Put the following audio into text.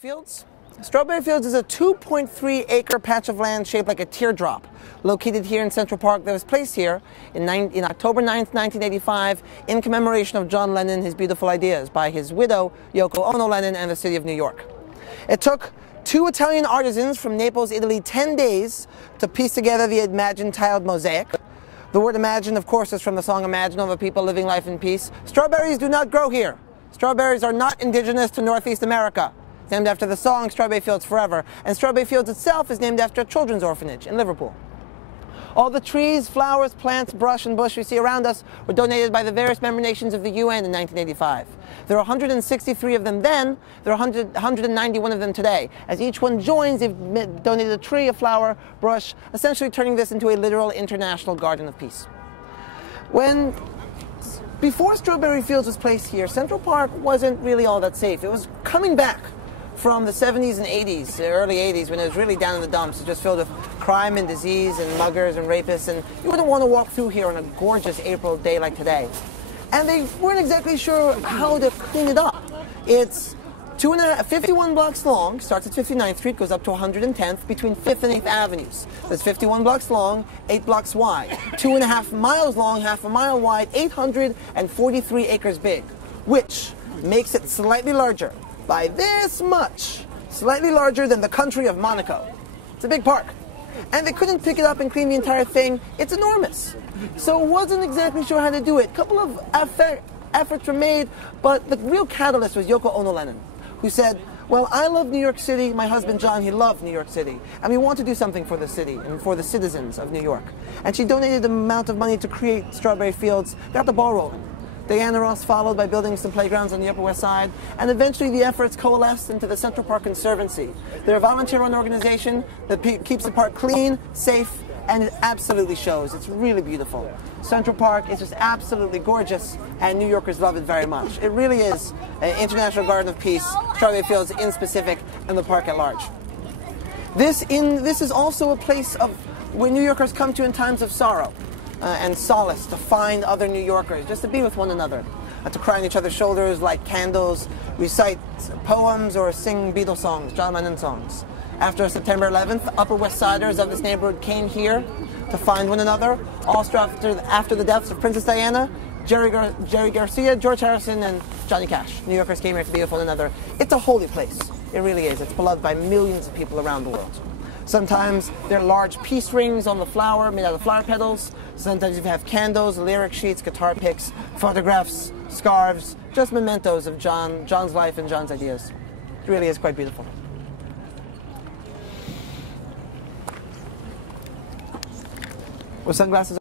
Fields? Strawberry Fields is a 2.3-acre patch of land shaped like a teardrop, located here in Central Park that was placed here in October 9th, 1985, in commemoration of John Lennon and his beautiful ideas by his widow, Yoko Ono Lennon, and the city of New York. It took two Italian artisans from Naples, Italy, 10 days to piece together the imagined tiled mosaic. The word imagine, of course, is from the song Imagine of a People Living Life in Peace. Strawberries do not grow here. Strawberries are not indigenous to Northeast America. It's named after the song Strawberry Fields Forever, and Strawberry Fields itself is named after a children's orphanage in Liverpool. All the trees, flowers, plants, brush, and bush we see around us were donated by the various member nations of the UN in 1985. There are 163 of them then, there are 191 of them today. As each one joins, they've donated a tree, a flower, brush, essentially turning this into a literal international garden of peace. Before Strawberry Fields was placed here, Central Park wasn't really all that safe. It was coming back from the 70s and 80s, the early 80s, when it was really down in the dumps. It was just filled with crime and disease and muggers and rapists, and you wouldn't want to walk through here on a gorgeous April day like today. And they weren't exactly sure how to clean it up. It's 51 blocks long, starts at 59th Street, goes up to 110th, between 5th and 8th Avenues. It's 51 blocks long, 8 blocks wide, 2.5 miles long, half a mile wide, 843 acres big, which makes it slightly larger, by this much, slightly larger than the country of Monaco. It's a big park. And they couldn't pick it up and clean the entire thing. It's enormous. So wasn't exactly sure how to do it. A couple of efforts were made, but the real catalyst was Yoko Ono Lennon, who said, well, I love New York City. My husband, John, he loved New York City. And we want to do something for the city and for the citizens of New York. And she donated an amount of money to create Strawberry Fields, got the ball rolling. Diana Ross followed by building some playgrounds on the Upper West Side, and eventually the efforts coalesced into the Central Park Conservancy. They're a volunteer-run organization that keeps the park clean, safe, and it absolutely shows. It's really beautiful. Central Park is just absolutely gorgeous, and New Yorkers love it very much. It really is an international garden of peace, Strawberry Fields in specific, and the park at large. This is also a place where New Yorkers come to in times of sorrow and solace, to find other New Yorkers, just to be with one another, to cry on each other's shoulders, light candles, recite poems, or sing Beatles songs, John Lennon songs. After September 11th, Upper West Siders of this neighborhood came here to find one another, all after the deaths of Princess Diana, Jerry Garcia, George Harrison, and Johnny Cash. New Yorkers came here to be with one another. It's a holy place. It really is. It's beloved by millions of people around the world. Sometimes there are large peace rings on the flower made out of flower petals. Sometimes you have candles, lyric sheets, guitar picks, photographs, scarves, just mementos of John's life and John's ideas. It really is quite beautiful. With sunglasses